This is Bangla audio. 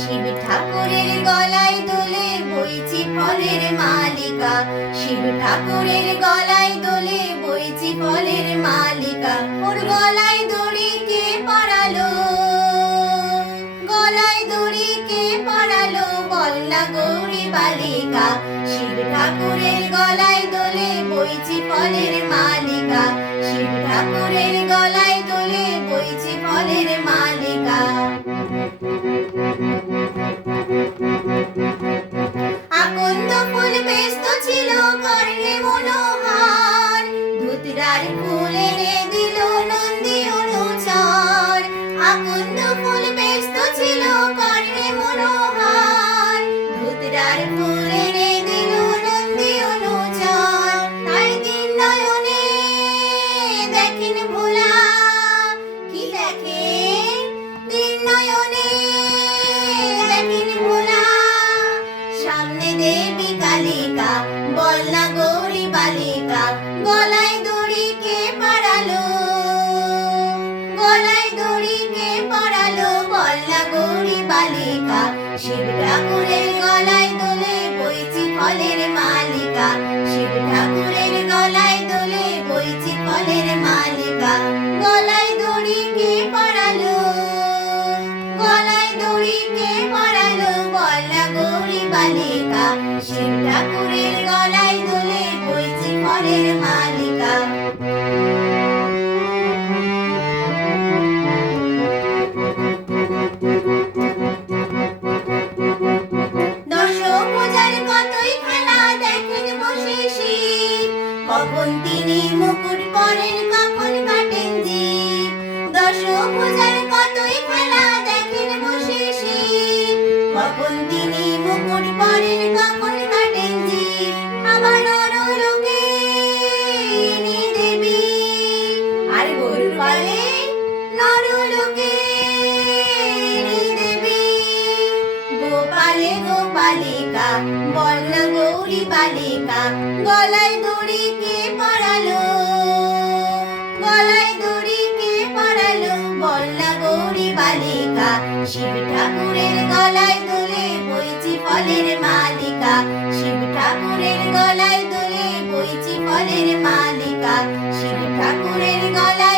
শিব ঠাকুরের গলায় দোলে বইছি ফলের মালিকা। শিব ঠাকুরের গলায় দোলে বইছি ফলের মালিকা। ওর গলায় দড়ি কে পরালো, গলায় দড়ি কে পরালো, বল না গৌরী বালিকা। শিব ঠাকুরের গলায় দোলে বইছি ফলের মালিকা। শিব ঠাকুরের গলায় দোলে বইছি ফলের মালিকা। আকন্দ ফুল ব্যস্ত ছিল কর্ণে মনোহার, ধুতরার ফুল এনে দিল নন্দী অনুচর। আকন্দ ফুল ব্যস্ত ছিল কর্ণে মনোহার, ধুতরার ফুল এনে দিল নন্দী অনুচর। তাই দিন নয়নে দেখেন ভোলা, কি দেখেন দিন নয়নে দেখেন ভোলা। সামনে দেবী কালিকা, বল না গৌরী বালিকা। গলায় দড়ি কে পরালো, গলায় দড়ি কে পরালো, বল না গৌরী বালিকা। শিব ঠাকুরের গলায় দোলে বইছি ফলের মালিকা। শিব ঠাকুরের গলায় দোলে বইছি ফলের মালিকা। গলায় দড়ি কে পরালো, গলায় দড়ি কে পরালো, বল না গৌরী বালিকা। শিব ঠাকুরের গলায় দোলে বইছি ফলের মালিকা। দশভুজার কতই খেলা দেখেন বসে শিব, কখন তিনি মুকুট পরেন কখন কাটেন জীব। দশভুজার কতই খেলা দেখেন বসে শিব, কখন তিনি মুকুট পরেন কখন কাটেন জীব। আবার নরলোকে ইনি দেবী, আর গরুর পালে নরলোকে ইনি দেবী। গোপালে গোপালিকা, বল না গৌরী বালিকা। গলায় দড়ি কে পরালো, গলায় দড়ি কে পরালো, বল না গৌরী বালিকা। শিব ঠাকুরের গলায় দোলে বইছি ফলের মালিকা। শিব ঠাকুরের গলায় দোলে বইছি ফলের মালিকা। শিব ঠাকুরের গলায়